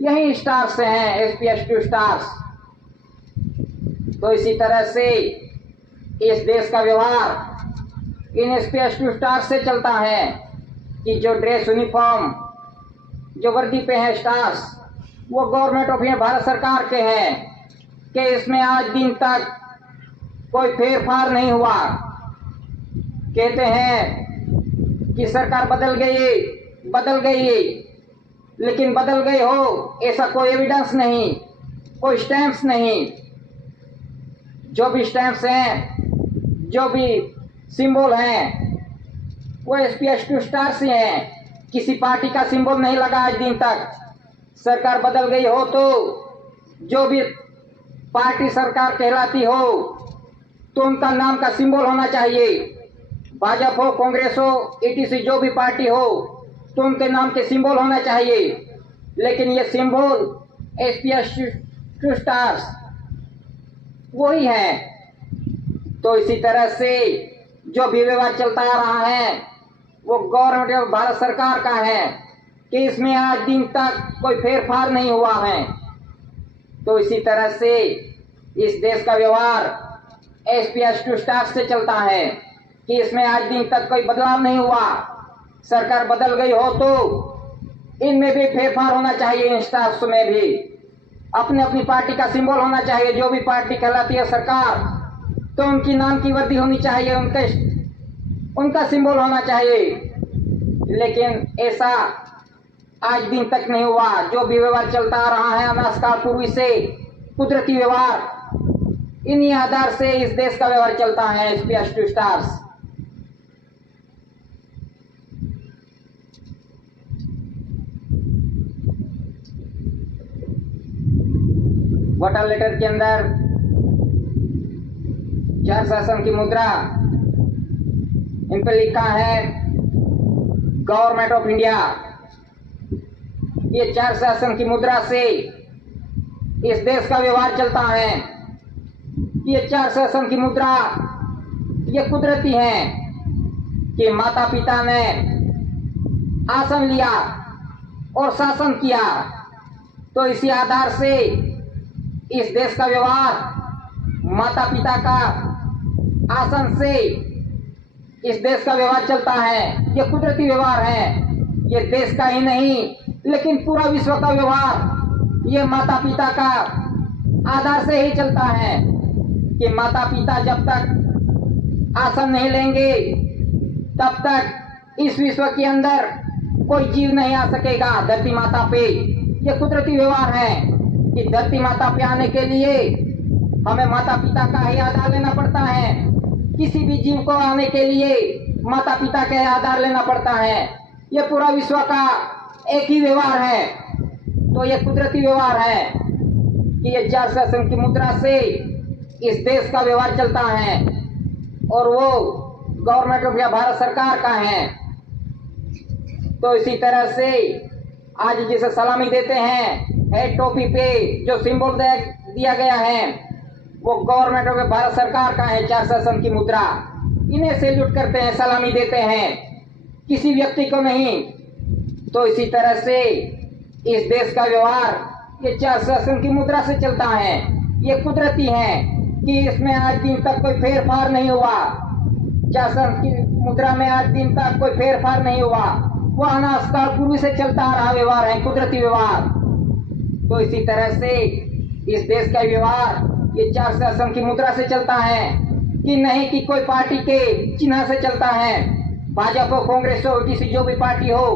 यही स्टार्स से हैं, एसपीएस2 स्टार्स। तो इसी तरह से इस देश का व्यवहार इन एसपीएस2 स्टार्स से चलता है कि जो ड्रेस यूनिफॉर्म जो वर्दी पे हैं स्टार्स, वो गवर्नमेंट ऑफ इंडिया भारत सरकार के हैं कि इसमें आज दिन तक कोई फेरफार नहीं हुआ। कहते हैं कि सरकार बदल गई, लेकिन बदल गई हो ऐसा कोई एविडेंस नहीं, कोई स्टैंप्स नहीं। जो भी स्टैंप्स हैं, जो भी सिंबल हैं, वो एसपीएस2 स्टार्स ही हैं। किसी पार्टी का सिंबल नहीं लगा आज दिन तक। सरकार बदल गई हो तो जो भी पार्टी सरकार कहलाती हो तो उनका नाम का सिंबल होना चाहिए। भाजपा हो, कांग्रेस हो, ईटीसी जो भी पार्टी हो तो उनके नाम के सिंबल होना चाहिए। लेकिन ये सिंबल एसपीएस2 स्टार्स वही है। तो इसी तरह से जो भी व्यवहार चलता आ रहा है वो गवर्नमेंट ऑफ भारत सरकार का है कि इसमें आज दिन तक कोई फेरफार नहीं हुआ है। तो इसी तरह से इस देश का व्यवहार एसपीएस2 स्टार्स से चलता है कि इसमें आज दिन तक कोई बदलाव नहीं हुआ। सरकार बदल गई हो तो इनमें भी फेरफार होना चाहिए, इन स्टार्स में भी अपनी अपनी पार्टी का सिंबल होना चाहिए। जो भी पार्टी कहलाती है सरकार तो उनकी नाम की वर्दी होनी चाहिए, उनका सिंबल होना चाहिए। लेकिन ऐसा आज दिन तक नहीं हुआ। जो भी व्यवहार चलता आ रहा है अनाजकाल पूर्वी से कुदरती व्यवहार, इन्हीं आधार से इस देश का व्यवहार चलता है एसपीएस2 स्टार्स। वाटर लेटर के अंदर 4 शासन की मुद्रा, इन पर लिखा है गवर्नमेंट ऑफ इंडिया। ये 4 शासन की मुद्रा से इस देश का व्यवहार चलता है। ये 4 शासन की मुद्रा ये कुदरती है कि माता पिता ने आसन लिया और शासन किया। तो इसी आधार से इस देश का व्यवहार माता पिता का आसन से इस देश का व्यवहार चलता है। ये कुदरती व्यवहार है। ये देश का ही नहीं लेकिन पूरा विश्व का व्यवहार ये माता पिता का आधार से ही चलता है कि माता पिता जब तक आसन नहीं लेंगे तब तक इस विश्व के अंदर कोई जीव नहीं आ सकेगा धरती माता पे। ये कुदरती व्यवहार है कि धरती माता पे आने के लिए हमें माता पिता का ही आधार लेना पड़ता है। किसी भी जीव को आने के लिए माता पिता का आधार लेना पड़ता है। ये पूरा विश्व का एक ही व्यवहार है। तो ये कुदरती व्यवहार है कि ये 4 शासन की मुद्रा से इस देश का व्यवहार चलता है और वो गवर्नमेंट ऑफ इंडिया भारत सरकार का है। तो इसी तरह से आज जिसे सलामी देते हैं हेड टोपी पे जो सिंबल दिया गया है वो गवर्नमेंट ऑफ भारत सरकार का है। 4 शासन की मुद्रा, इन्हें सैल्यूट करते हैं, सलामी देते हैं, किसी व्यक्ति को नहीं। तो इसी तरह से इस देश का व्यवहार ये 4 शासन की मुद्रा से चलता है। ये कुदरती है कि इसमें आज दिन तक कोई फेरफार नहीं हुआ। 4 शासन की मुद्रा में आज दिन तक कोई फेरफार नहीं हुआ। वो अनाजकाल पूर्व से चलता आ रहा व्यवहार है, कुदरती व्यवहार। तो इसी तरह से इस देश का व्यवहार ये 4 शासन की मुद्रा से चलता है कि नहीं कि कोई पार्टी के चिन्ह से चलता है। भाजपा हो, कांग्रेस हो, किसी जो भी पार्टी हो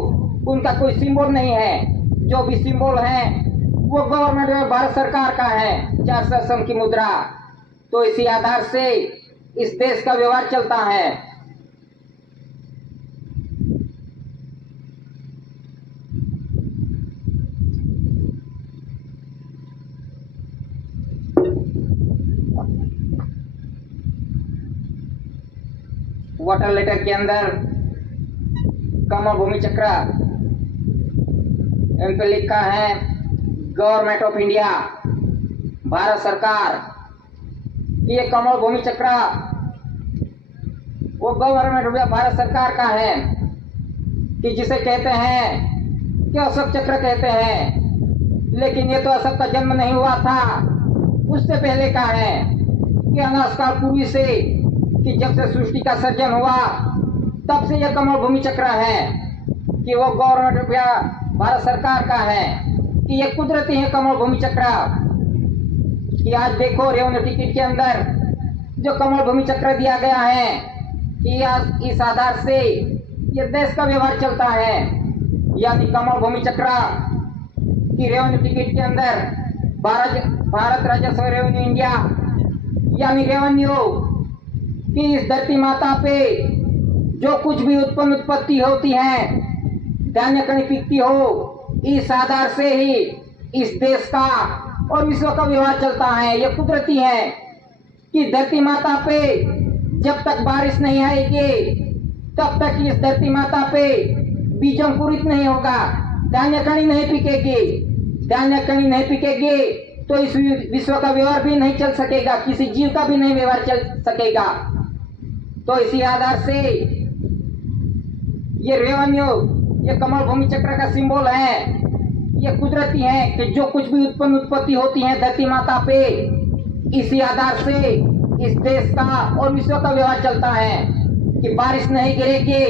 उनका कोई सिंबल नहीं है। जो भी सिंबल है वो गवर्नमेंट में भारत सरकार का है, 4 शासन की मुद्रा। तो इसी आधार से इस देश का व्यवहार चलता है। वाटर लेटर के अंदर कमल भूमि चक्र, इन पे लिखा है गवर्नमेंट ऑफ इंडिया भारत सरकार। ये कमल भूमि चक्र वो गवर्नमेंट ऑफ भारत सरकार का है कि जिसे कहते हैं कि अशोक चक्र कहते हैं। लेकिन ये तो असत का जन्म नहीं हुआ था, उससे पहले का है कि अनास्काल पूर्वी से, कि जब से सृष्टि का सर्जन हुआ तब से यह कमल भूमि चक्र है, कि वो गवर्नमेंट ऑफ इंडिया भारत सरकार का है, कि ये कुदरती है कमल भूमि चक्र। कि आज देखो रेवन्यू टिकट के अंदर जो कमल भूमि चक्र दिया गया है कि आज इस आधार से ये देश का व्यवहार चलता है, यानी कमल भूमि चक्र की रेवन्यू टिकट के अंदर भारत राजस्व रेवेन्यू इंडिया यानी रेवेन्यू कि इस धरती माता पे जो कुछ भी उत्पत्ति होती है, धान्य कणी पिकती हो, इस आधार से ही इस देश का और विश्व का व्यवहार चलता है। यह कुदरती है कि धरती माता पे जब तक बारिश नहीं आएगी तब तक इस धरती माता पे बीजों अंकुरित नहीं होगा, धान्य कणी नहीं पिकेगी। धान्य कणी नहीं पिकेगी तो इस विश्व का व्यवहार भी नहीं चल सकेगा, किसी जीव का भी नहीं व्यवहार चल सकेगा। तो इसी आधार से ये रेवेन्यू, ये कमल भूमि चक्र का सिंबल है। ये कुदरती है कि जो कुछ भी उत्पत्ति होती है धरती माता पे, इसी आधार से इस देश का और विश्व का व्यवहार चलता है। कि बारिश नहीं गिरेगी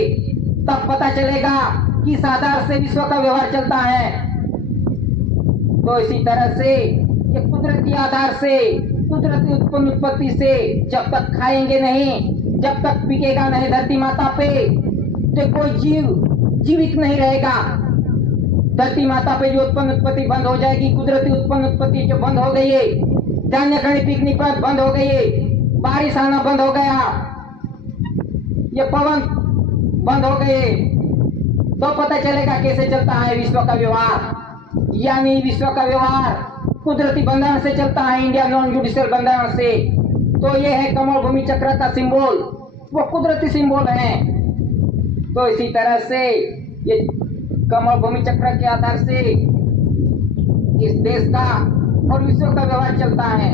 तब पता चलेगा किस आधार से विश्व का व्यवहार चलता है। तो इसी तरह से ये कुदरती आधार से, कुदरती उत्पत्ति से जब तक खाएंगे नहीं, जब तक बिकेगा नहीं धरती माता पे, तो कोई जीव जीवित नहीं रहेगा। धरती माता पे जो उत्पत्ति बंद हो जाएगी, कुदरती उत्पत्ति जो बंद हो गई है, धान्य कणी पिकनी पर बंद हो गई है, बारिश आना बंद हो गया, ये पवन बंद हो गए, तो पता चलेगा कैसे चलता है विश्व का व्यवहार। यानी विश्व का व्यवहार कुदरती बंधन से चलता है, इंडिया नॉन जुडिशियल बंधन से। तो ये है कमल भूमि चक्र का सिंबल, वो कुदरती सिंबल है। तो इसी तरह से ये कमल भूमि चक्र के आधार से इस देश का और विश्व का व्यवहार चलता है,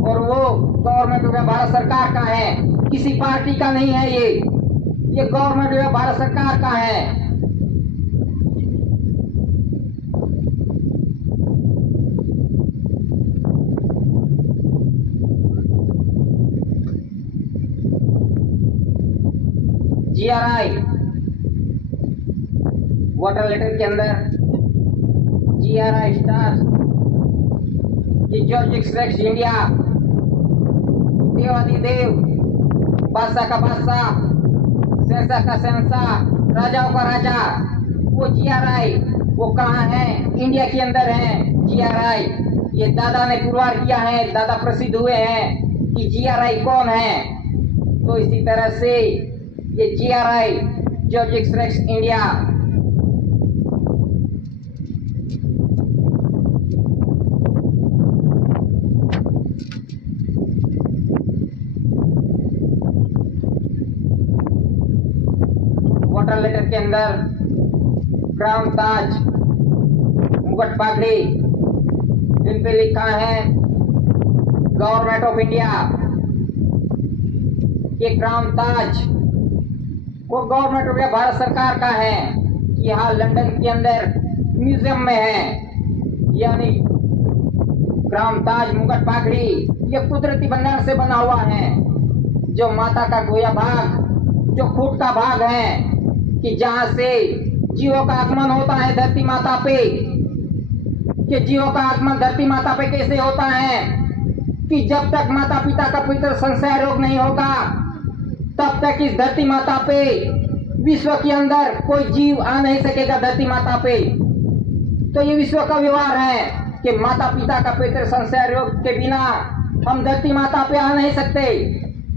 और वो गवर्नमेंट भारत सरकार का है, किसी पार्टी का नहीं है। ये गवर्नमेंट भारत सरकार का है। GRI वाटर लेटर के अंदर GRI star George express India, देवाधिदेव, बादशाह का बादशाह, शहंशाह का शहंशाह, राजाओं का राजा, वो GRI वो कहाँ है? इंडिया के अंदर है GRI। ये दादा ने पुरवार किया है, दादा प्रसिद्ध हुए हैं कि GRI कौन है। तो इसी तरह से ये GRI George express India water letter के अंदर क्राउन ताज, मुकुट पागड़ी, इन पे लिखा है गवर्नमेंट ऑफ इंडिया। ये क्राउन ताज वो गवर्नमेंट ऑफ इंडिया भारत सरकार का है। यहाँ लंदन के अंदर म्यूजियम में है। यानी क्राउन ताज, मुकुट पागड़ी ये कुदरती बंधन से बना हुआ है। जो माता का गोया भाग, जो खूट का भाग है, कि जहां से जीवों का आगमन होता है धरती माता पे। कि जीवों का आगमन धरती माता पे कैसे होता है? कि जब तक माता पिता का पवित्र संशय रोग नहीं होगा तब तक इस धरती माता पे, विश्व के अंदर कोई जीव आ नहीं सकेगा धरती माता पे। तो ये विश्व का व्यवहार है कि माता पिता का पवित्र संशय रोग के बिना हम धरती माता पे आ नहीं सकते।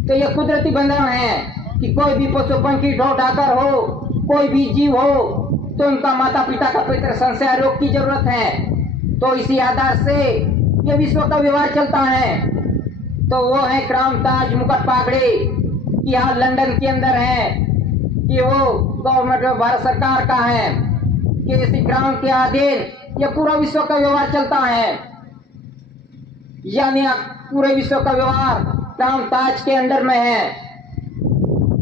तो ये कुदरती बंधन है कि कोई भी पशु पंखी ढो ढाकर हो, कोई भी जीव हो, तो उनका माता पिता का पवित्र संशय रोग की जरूरत है। तो इसी आधार से ये विश्व का व्यवहार चलता है। तो वो है क्राउन ताज, मुकुट पागड़ी, यहाँ लंदन के अंदर है, कि वो गवर्नमेंट भारत सरकार का है। कि इसी क्राउन के अधीन ये पूरा विश्व का व्यवहार चलता है। यानी पूरे विश्व का व्यवहार क्राउन ताज के अंदर में है।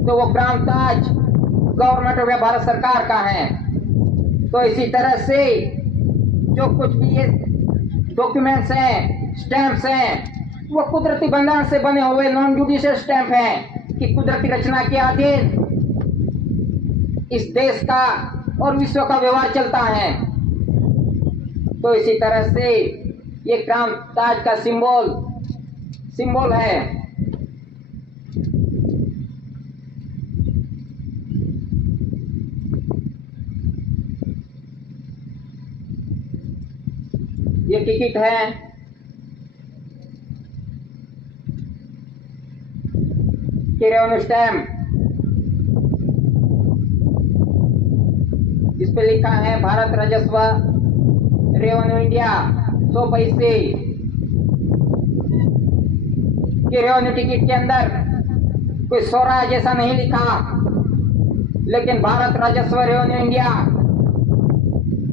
तो वो crown Taj government of Bharat सरकार का है। तो इसी तरह से जो कुछ भी ये डॉक्यूमेंट्स हैं, स्टैंप्स हैं, वो कुदरती बंधन से बने हुए नॉन जुडिशियल स्टैंप हैं कि कुदरती रचना के अधीन इस देश का और विश्व का व्यवहार चलता है। तो इसी तरह से ये क्राउन ताज का सिंबल है। ये टिकट है, रेवेन्यू स्टैम्प, इस पे लिखा है भारत राजस्व रेवेन्यू इंडिया 100 पैसे कि रेवेन्यू टिकट के अंदर कोई सोरा जैसा नहीं लिखा, लेकिन भारत राजस्व रेवेन्यू इंडिया।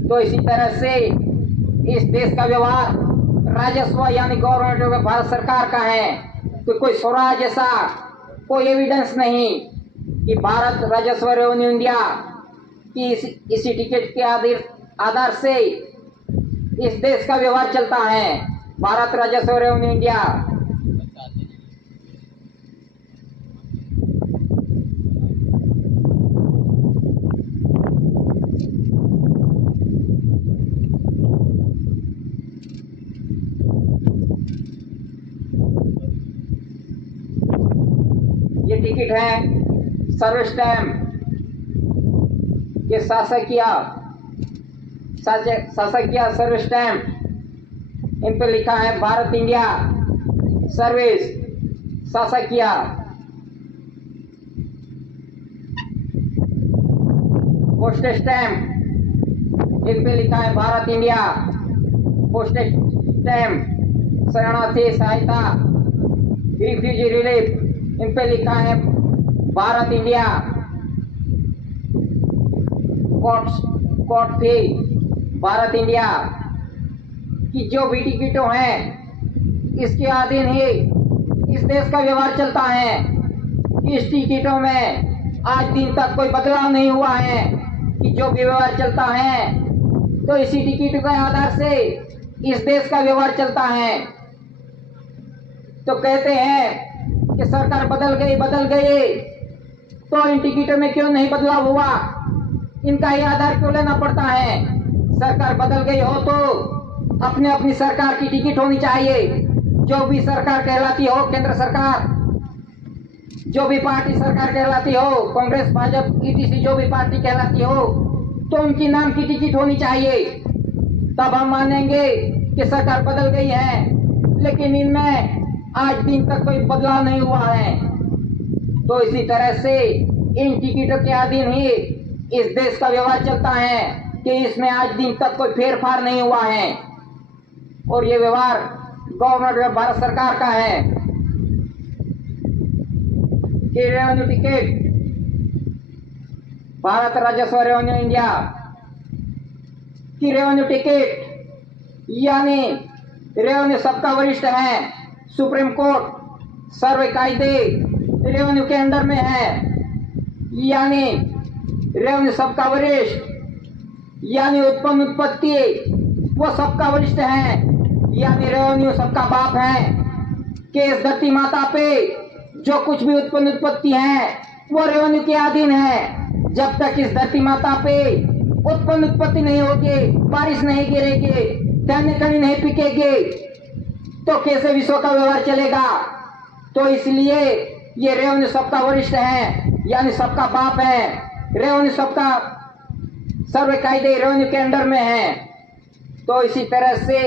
तो इसी तरह से इस देश का व्यवहार राजस्व यानी गवर्नमेंट भारत सरकार का है। तो कोई सोरा जैसा कोई एविडेंस नहीं कि भारत राजस्व रेवेन्यू इंडिया की इसी टिकट के आधार से इस देश का व्यवहार चलता है। भारत राजस्व रेवेन्यू इंडिया। ये टिकट है सर्विस स्टैम्प के शासकीय सर्विस स्टैम्प, इन पे लिखा है भारत इंडिया सर्विस शासकीय। पोस्टेज स्टैम्प, इन पे लिखा है भारत इंडिया पोस्टेज स्टैम्प। शरणार्थी सहायता रिफ्यूजी रिलीफ, इन पे लिखा है Bharat India. Court fee Bharat India की जो भी टिकटों हैं इसके अधीन ही इस देश का व्यवहार चलता है। इस टिकटों में आज दिन तक कोई बदलाव नहीं हुआ है कि जो भी व्यवहार चलता है तो इसी टिकट के आधार से इस देश का व्यवहार चलता है। तो कहते हैं कि सरकार बदल गई तो इन टिकटों में क्यों नहीं बदलाव हुआ, इनका ये आधार क्यों लेना पड़ता है। सरकार बदल गई हो तो अपनी सरकार की टिकट होनी चाहिए। जो भी सरकार कहलाती हो, केंद्र सरकार, जो भी पार्टी सरकार कहलाती हो, कांग्रेस भाजपा ईटीसी जो भी पार्टी कहलाती हो, तो उनकी नाम की टिकट होनी चाहिए। तब हम मानेंगे कि सरकार बदल गई है, लेकिन इनमें आज दिन तक कोई बदलाव नहीं हुआ है। तो इसी तरह से इन टिकटों के अधीन ही इस देश का व्यवहार चलता है कि इसमें आज दिन तक कोई फेरफार नहीं हुआ है और ये व्यवहार गवर्नमेंट भारत सरकार का है। कि रेवेन्यू टिकट भारत राजस्व रेवेन्यू इंडिया की रेवेन्यू टिकट यानी रेवेन्यू सबका वरिष्ठ है। सुप्रीम कोर्ट सर्व कायदे रेवेन्यू के अंडर में है, यानी रेवेन्यू सबका वरिष्ठ यानी उत्पन्न उत्पत्ति वो सबका वरिष्ठ है, यानी रेवेन्यू सबका बाप है। कि इस धरती माता पे जो कुछ भी उत्पन्न उत्पत्ति है वो रेवेन्यू के अधीन है। जब तक इस धरती माता पे उत्पन्न उत्पत्ति नहीं होगी, बारिश नहीं गिरेगी, दाने कहीं नहीं पिकेगी, तो कैसे विश्व का व्यवहार चलेगा। तो इसलिए ये रेवेन्यू सबका वरिष्ठ है यानी सबका बाप है। रेवेन्यू सबका सर्व कायदे रेवेन्यू के अंडर में है। तो इसी तरह से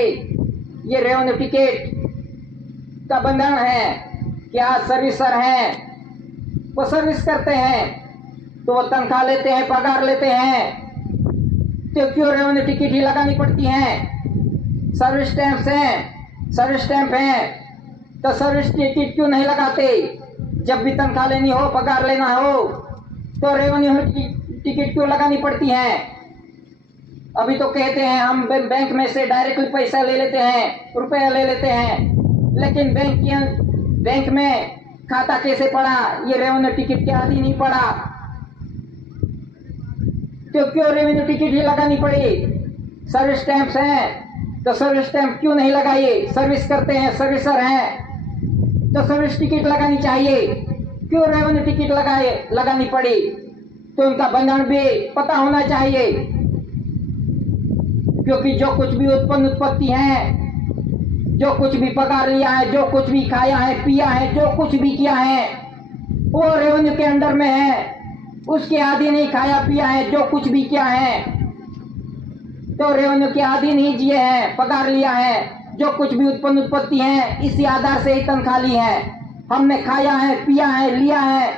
ये रेवेन्यू टिकट का बंधन है। क्या सर्विसर हैं वो सर्विस करते हैं तो वो तनख्वाह लेते हैं, पगार लेते हैं, तो क्यों रेवेन्यू टिकट ही लगानी पड़ती है। सर्विस स्टैंप है तो सर्विस टिकट क्यों नहीं लगाते। जब भी तनख्वाह लेनी हो, पगार लेना हो तो रेवेन्यू टिकट क्यों लगानी पड़ती है। अभी तो कहते हैं हम बैंक में से डायरेक्टली पैसा ले लेते हैं, रुपया ले लेते हैं, लेकिन बैंक में खाता कैसे पड़ा, ये रेवेन्यू टिकट के अधीन नहीं पड़ा। तो क्यों रेवेन्यू टिकट ही लगानी पड़ी। सर्विस स्टैंप्स हैं तो सर्विस स्टैंप क्यों नहीं लगाइए? सर्विस करते हैं, सर्विसर हैं, तो सर्विस टिकट लगानी चाहिए। क्यों रेवेन्यू टिकट लगानी पड़ी? तो उनका बंधन भी पता होना चाहिए, क्योंकि जो कुछ भी उत्पत्ति है, जो कुछ भी पगार लिया है, जो कुछ भी खाया है, पिया है, जो कुछ भी किया है, वो रेवेन्यू के अंडर में है। उसके आदि नहीं खाया पिया है, जो कुछ भी किया है तो रेवेन्यू के आदि नहीं जिए हैं, पगार लिया है। जो कुछ भी उत्पत्ति है, इसी आधार से ही तनख्वाह ली है। हमने खाया है, पिया है, लिया है।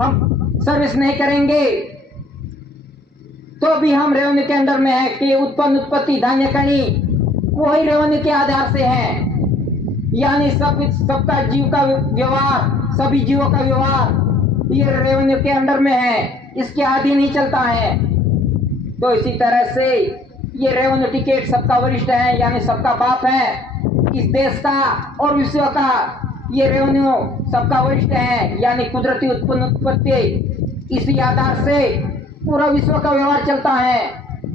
हम सर्विस नहीं करेंगे तो भी हम रेवेन्यू के अंडर में है कि उत्पत्ति धान्य कणी वही रेवेन्यू के आधार से है। यानी सबका जीव का व्यवहार, सभी जीवों का व्यवहार ये रेवेन्यू के अंडर में है, इसके आदि नहीं चलता है। तो इसी तरह से ये रेवेन्यू टिकट सबका वरिष्ठ है, यानी सबका बाप है इस देश का और विश्व का। ये रेवेन्यू सबका वरिष्ठ है, यानी कुदरती उत्पत्ति। इसी आधार से पूरा विश्व का व्यवहार चलता है।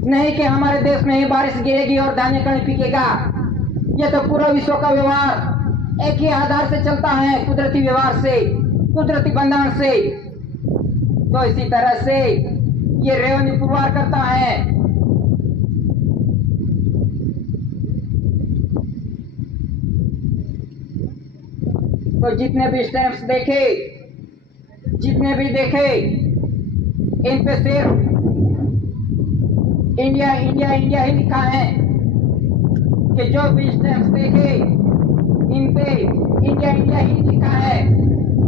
नहीं कि हमारे देश में ही बारिश गिरेगी और धान्य कण पिकेगा। ये तो पूरा विश्व का व्यवहार एक ही आधार से चलता है, कुदरती व्यवहार से, कुदरती बंधन से। तो इसी तरह से ये रेवेन्यू पुरवार करता है। तो जितने भी स्टैंप्स देखे, इन पे सिर्फ इंडिया इंडिया इंडिया ही लिखा है। कि जो भी स्टैंप्स देखे इन पे इंडिया इंडिया ही लिखा है।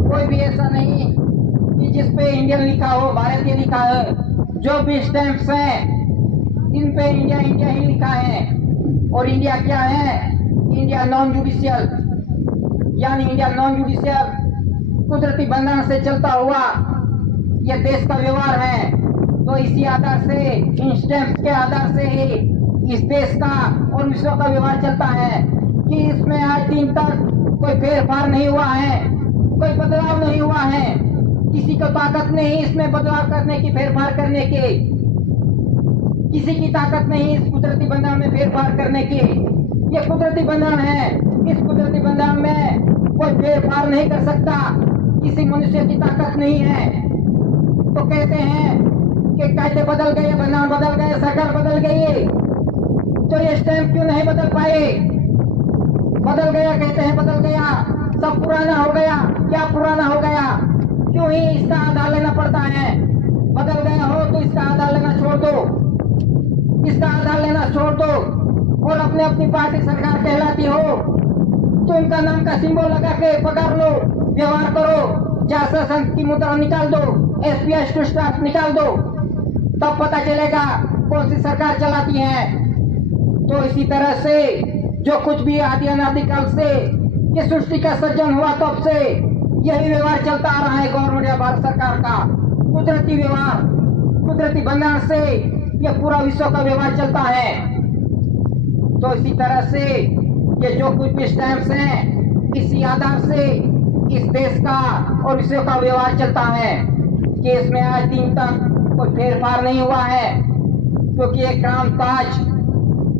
कोई भी ऐसा नहीं कि जिस पे इंडियन लिखा हो, भारतीय लिखा है। जो भी स्टैंप्स हैं इन पे इंडिया इंडिया ही लिखा है। और इंडिया क्या है? इंडिया नॉन जुडिशियल, यानी इंडिया नॉन जुडिशियल कुदरती बंधन से चलता हुआ यह देश का व्यवहार है। तो इसी आधार से, इन स्टैंप्स के आधार से ही इस देश का और विश्व का व्यवहार चलता है। कि इसमें आज दिन तक कोई फेरफार नहीं हुआ है, कोई बदलाव नहीं हुआ है। किसी को ताकत नहीं इसमें बदलाव करने की, फेरफार करने के। किसी की ताकत नहीं इस कुदरती बंधन में फेरफार करने की। ये कुदरती बंधन है, इस कुदरती बंधन में कोई फेरफार नहीं कर सकता। किसी मनुष्य की ताकत नहीं है। तो कहते हैं कि कायदे बदल गए, बंधन बदल गए, सरकार बदल गई, तो ये स्टैंप क्यों नहीं बदल पाए? बदल गया कहते हैं, बदल गया, सब पुराना हो गया। क्या पुराना हो गया? क्यों ही इसका आधार लेना पड़ता है? बदल गया हो तो इसका आधार लेना छोड़ दो, इसका आधार लेना छोड़ दो। और अपने अपनी पार्टी सरकार कहलाती हो तो उनका नाम का सिंबल लगा के पकड़ लो, व्यवहार करो। शासन की मुद्रा निकाल दो, एसपीएस टू स्टाफ निकाल दो, तब पता चलेगा कौन सी सरकार चलाती है। तो इसी तरह से जो कुछ भी आदि अनादि काल से ये सृष्टि का सृजन हुआ तब से यही व्यवहार चलता आ रहा है गवर्नमेंट या भारत सरकार का। कुदरती व्यवहार, कुदरती बंधन से ये पूरा विश्व का व्यवहार चलता है। तो इसी तरह से ये जो कुछ भी स्टैंप्स हैं, इसी आधार से इस देश का और विश्व का व्यवहार चलता है। कि इसमें आज दिन तक कोई फेरफार नहीं हुआ है, क्योंकि ये crown Taj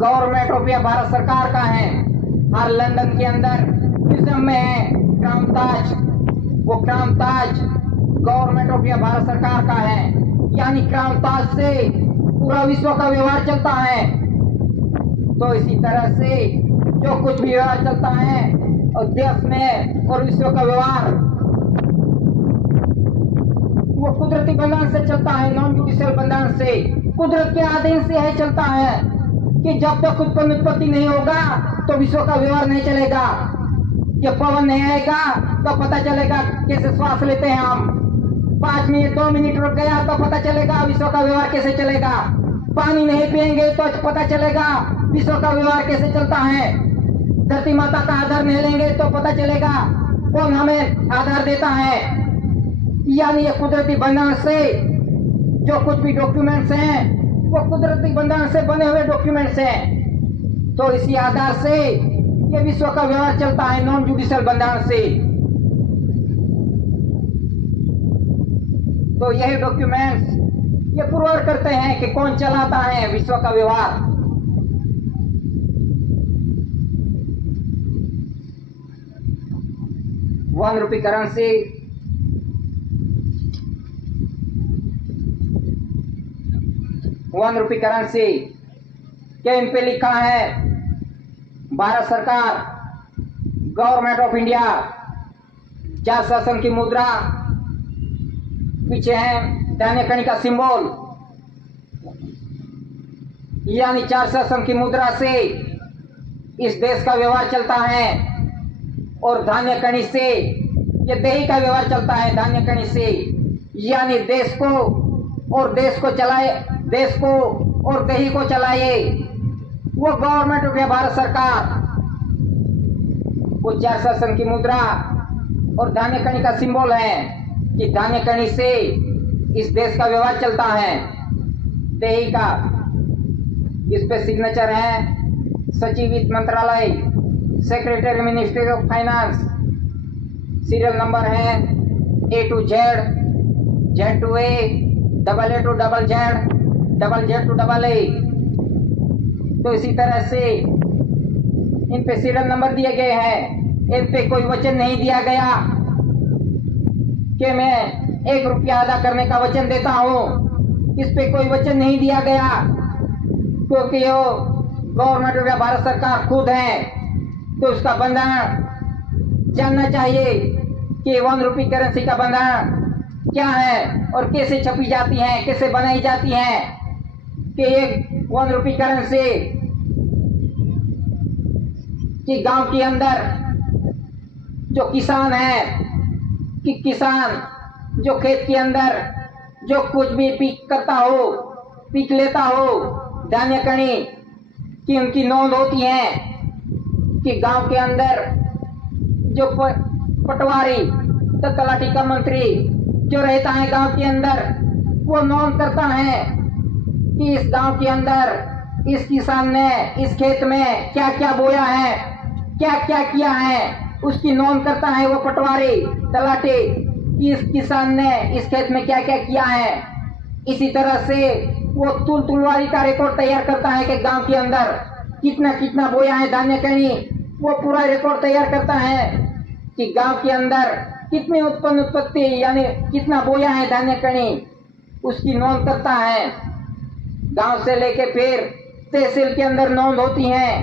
government of India Bharat सरकार का है। हर लंदन के अंदर म्यूजियम में है क्राउन ताज। वो crown Taj government of India Bharat सरकार का है, यानी क्राउन ताज से पूरा विश्व का व्यवहार चलता है। तो इसी तरह से जो कुछ भी व्यवहार चलता है और देश में और विश्व का व्यवहार वो कुदरती बंधन से चलता है, नॉन जुडिशियल बंधन से, कुदरत के अधीन से है चलता है। कि जब तक उत्पत्ति नहीं होगा तो विश्व का व्यवहार नहीं चलेगा। जब पवन नहीं आएगा तो पता चलेगा कैसे श्वास लेते हैं हम। 5 मिनट 2 मिनट रुक गया तो पता चलेगा विश्व का व्यवहार कैसे चलेगा। पानी नहीं पिएंगे तो पता चलेगा विश्व का व्यवहार कैसे चलता है। धरती माता का आधार नहीं लेंगे तो पता चलेगा कौन हमें आधार देता है। यानी ये कुदरती बंधन से जो कुछ भी डॉक्यूमेंट्स हैं वो कुदरती बंधन से बने हुए डॉक्यूमेंट्स हैं। तो इसी आधार से ये विश्व का व्यवहार चलता है नॉन जुडिशियल बंधन से। तो यही डॉक्यूमेंट्स ये पुरवार करते हैं कि कौन चलाता है विश्व का व्यवहार। ₹1 करेंसी, ₹1 करेंसी के इन पे लिखा है भारत सरकार, गवर्नमेंट ऑफ इंडिया। 4 शासन की मुद्रा, पीछे है धान्य कणी का सिंबल, यानी 4 शासन की मुद्रा से इस देश का व्यवहार चलता है और धान्य कणी से ये देही का व्यवहार चलता है। धान्य कणी से यानी देश को और देश को चलाए, देश को और देही को चलाए वो गवर्नमेंट ऑफ भारत सरकार। वो 4 शासन की मुद्रा और धान्य कणी का सिंबल है कि धान्य कणी से इस देश का व्यवहार चलता है, देही का। इस पे सिग्नेचर है सचिव वित्त मंत्रालय, secretary ministry of finance. Serial number है A to Z, Z to A, AA to ZZ, ZZ to AA। तो इसी तरह से इन पे सीरियल नंबर दिए गए हैं। इन पे कोई वचन नहीं दिया गया कि मैं ₹1 अदा करने का वचन देता हूं। इस पे कोई वचन नहीं दिया गया क्योंकि वो गवर्नमेंट ऑफ भारत सरकार खुद है। तो उसका बंधन जानना चाहिए कि ₹1 करेंसी का बंधन क्या है और कैसे छपी जाती है, कैसे बनाई जाती है। कि एक ₹1 करेंसी कि गांव के अंदर जो किसान है, कि किसान जो खेत के अंदर जो कुछ भी पीक करता हो, पीक लेता हो, धान्य कणी की उनकी नोंद होती है। कि गांव के अंदर जो पटवारी तो तलाटी का मंत्री जो रहता है गांव के अंदर, वो नोंद करता है कि इस गांव के अंदर इस किसान ने इस खेत में क्या क्या बोया है, क्या क्या किया है, उसकी नोंद करता है वो पटवारी तलाटी कि इस किसान ने इस खेत में क्या क्या किया है। इसी तरह से वो तुलवारी का रिकॉर्ड तैयार करता है कि गांव के अंदर कितना कितना बोया है धान्य कणी। वो पूरा रिकॉर्ड तैयार करता है कि गांव के अंदर कितनी उत्पत्ति यानी कितना बोया है धान्य कणी, उसकी नोंद करता है। गांव से लेके फिर तहसील के अंदर नोंद होती है।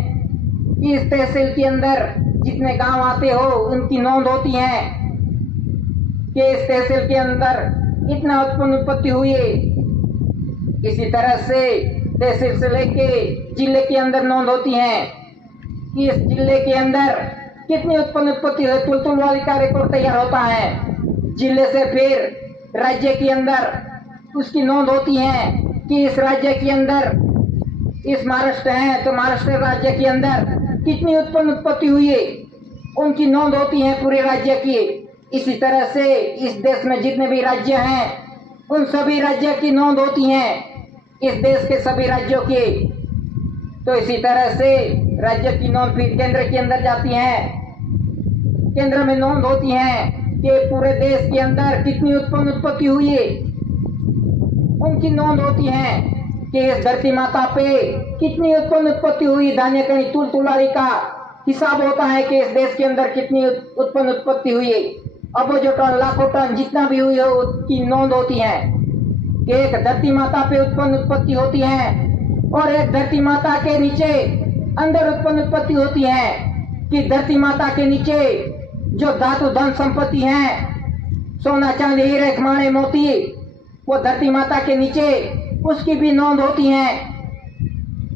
इस तहसील के अंदर जितने गांव आते हो उनकी नोंद होती है कि इस तहसील के अंदर इतना उत्पत्ति हुई। इसी तरह से तहसील से लेके जिले के अंदर नोंद होती है कि इस जिले के अंदर कितनी उत्पत्ति है, तुलवारी का रिकॉर्ड तैयार होता है। जिले से फिर राज्य के अंदर उसकी नोंद होती है कि इस राज्य के अंदर, इस महाराष्ट्र है तो महाराष्ट्र राज्य के अंदर कितनी उत्पत्ति हुई है, उनकी नोंद होती है पूरे राज्य की। इसी तरह से इस देश में जितने भी राज्य हैं उन सभी राज्य की नोंद होती है, इस देश के सभी राज्यों की। तो इसी तरह से राज्य की नोंद फिर केंद्र के अंदर जाती है। केंद्र में नोंद होती है कि पूरे देश के अंदर कितनी उत्पत्ति हुई है, उनकी नोंद होती है कि इस धरती माता पे कितनी उत्पत्ति हुई धान्य कणी। तुलवारी का हिसाब होता है कि इस देश के अंदर कितनी उत्पत्ति हुई है। अबजों टन, लाखों टन जितना भी हुई हो उसकी नोंद होती है कि एक धरती माता पे उत्पत्ति होती है और एक धरती माता के नीचे अंदर उत्पत्ति होती है। कि धरती माता के नीचे जो धातु धन संपत्ति है, सोना चांदी हीरे माणे मोती, वो धरती माता के नीचे उसकी भी नोंद होती है।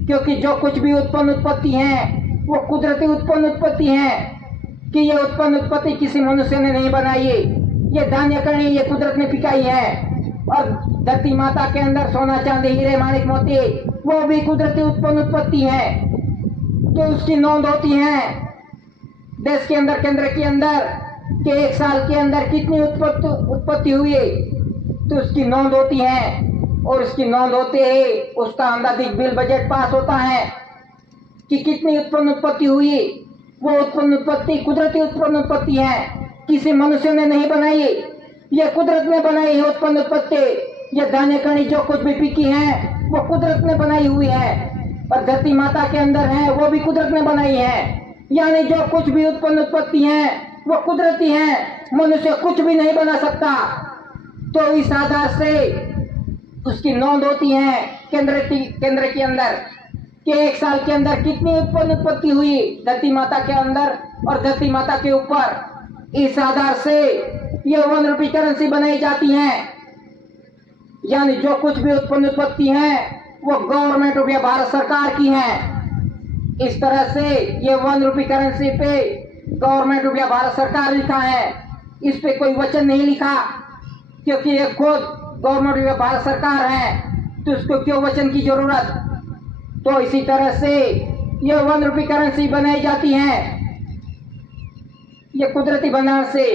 क्योंकि जो कुछ भी उत्पत्ति है वो कुदरती उत्पत्ति है कि ये उत्पत्ति किसी मनुष्य ने नहीं बनाई है। ये धान्य कणी ये कुदरत ने पिकाई है। और धरती माता के अंदर सोना चांदी हीरे माणिक मोती वो भी कुदरती उत्पत्ति है, तो उसकी नोंद होती है देश के अंदर, केंद्र के अंदर कि एक साल के अंदर कितनी उत्पत्ति हुई है, तो उसकी नोंद होती है। और उसकी नोंद होते ही उसका अंदाजित बिल बजट पास होता है कि कितनी उत्पत्ति हुई। वो उत्पत्ति कुदरती उत्पत्ति है, किसी मनुष्य ने नहीं बनाई, ये कुदरत ने बनाई है उत्पत्ति। ये धान्य कणी जो कुछ भी पिकी है वो कुदरत ने बनाई हुई है, और धरती माता के अंदर है वो भी कुदरत ने बनाई है। यानी जो कुछ भी उत्पत्ति है वो कुदरती हैं, मनुष्य कुछ भी नहीं बना सकता। तो इस आधार से उसकी नोंद होती है केंद्र के अंदर कि एक साल के अंदर कितनी उत्पत्ति हुई धरती माता के अंदर और धरती माता के ऊपर। इस आधार से ये 1 रुपये करेंसी बनाई जाती है, यानी जो कुछ भी उत्पत्ति है वो गवर्नमेंट ऑफ भारत सरकार की है। इस तरह से ये 1 रुपये करेंसी पे गवर्नमेंट ऑफ भारत सरकार लिखा है, इस पे कोई वचन नहीं लिखा, क्योंकि ये खुद गवर्नमेंट ऑफ भारत सरकार है, तो उसको क्यों वचन की जरूरत। तो इसी तरह से ये 1 रुपये करेंसी बनाई जाती है, ये कुदरती बनावट से।